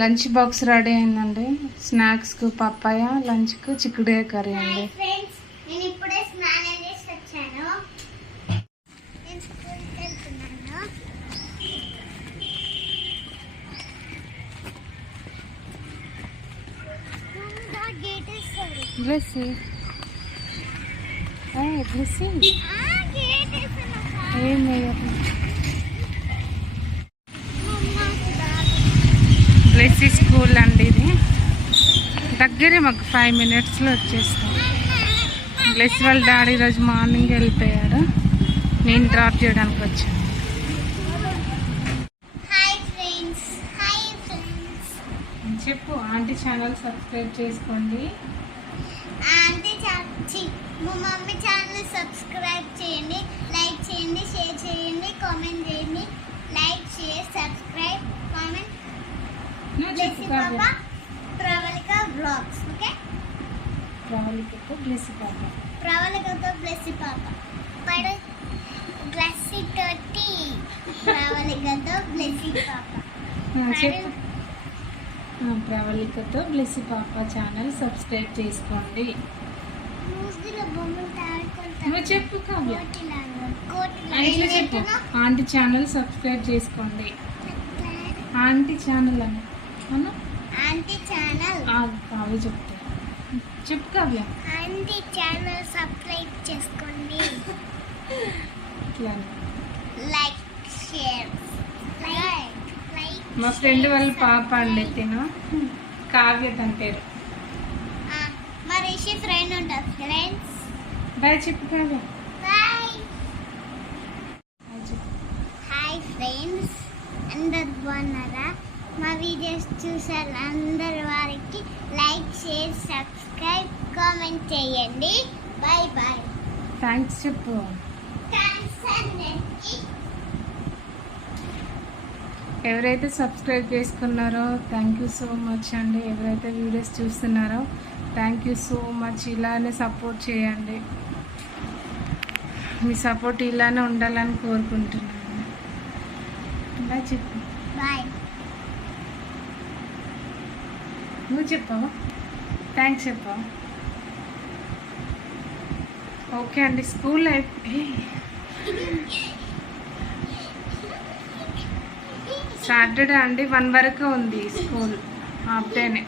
Lunch box ready అయిందండి. స్నాక్స్కు papaya, లంచ్కు చిక్కుడుకాయ curry అండి. నేను ఇప్పుడే స్నానం చేసి వచ్చాను. నేను స్కూల్కి వెళ్తున్నాను. బ్లెస్సీ బ్లెస్సీ ఏమి బ్లెస్సీ స్కూల్ అండి. ఇది దగ్గరే, మాకు 5 minutesలో వచ్చేస్తాం. బ్లెస్ వాళ్ళ డాడీ ఈరోజు మార్నింగ్ వెళ్ళిపోయాడు. నేను డ్రాప్ చేయడానికి వచ్చాను. చెప్పు, ఆంటీ ఛానల్ సబ్స్క్రైబ్ చేసుకోండి. మా మమ్మీ ఛానల్ సబ్స్క్రైబ్ చేయండి, లైక్ చేయండి, షేర్ చేయండి, కామెంట్ చేయండి. Like, share, subscribe, comment. Blessy పాప ప్రవళిక వ్లాగ్స్. ఓకే, ప్రవళికతో బ్లెస్సీ పాప, ప్రవళికతో బ్లెస్సీ పాప పడు బ్లెస్సీ తోటి ప్రవళికతో బ్లెస్సీ పాప. చెప్పు, ప్రవళికతో బ్లెస్సీ పాప ఛానల్ సబ్స్క్రైబ్ చేసుకోండి. నువ్వు చెప్పు కావ్య, ఇట్లా చెప్పు. ఆంటీ ఛానల్ సబ్స్క్రైబ్ చేసుకోండి. ఆంటీ ఛానల్ అని అన్న, ఆంటీ ఛానల్ కావ్య చెప్తా. చెప్పు కావ్య. ఆంటీ ఛానల్ సబ్స్క్రైబ్ చేసుకోండి. ఇట్లా లైక్, షేర్, లైక్. మా ఫ్రెండ్ వాళ్ళ పాప అండి, తిను కావ్య తన పేరు. మా రిషి ఫ్రెండ్ ఉంటుంది. ఫ్రెండ్స్ బాయ్ చెప్పు కావ్య. బాయ్. హాయ్ ఫ్రెండ్స్, అందరు బాగున్నారా? మా వీడియోస్ చూసారు అందరు వారికి లైక్, షేర్, సబ్స్క్రైబ్, కామెంట్ చేయండి. Bye bye. థ్యాంక్స్ చెప్పు. థ్యాంక్స్ అందరికీ. ఎవరైతే సబ్స్క్రైబ్ చేసుకున్నారో థ్యాంక్ యూ సో మచ్ అండి. ఎవరైతే వీడియోస్ చూస్తున్నారో థ్యాంక్ యూ సో మచ్. ఇలానే సపోర్ట్ చేయండి. మీ సపోర్ట్ ఇలానే ఉండాలని కోరుకుంటున్నాను. బాయ్ చెప్పు. బాయ్. నువ్వు చెప్పావా? థ్యాంక్స్ చెప్పావా? ఓకే అండి. స్కూల్ సాటర్డే అండి 1 వరకు ఉంది స్కూల్, హాఫ్ డేనే.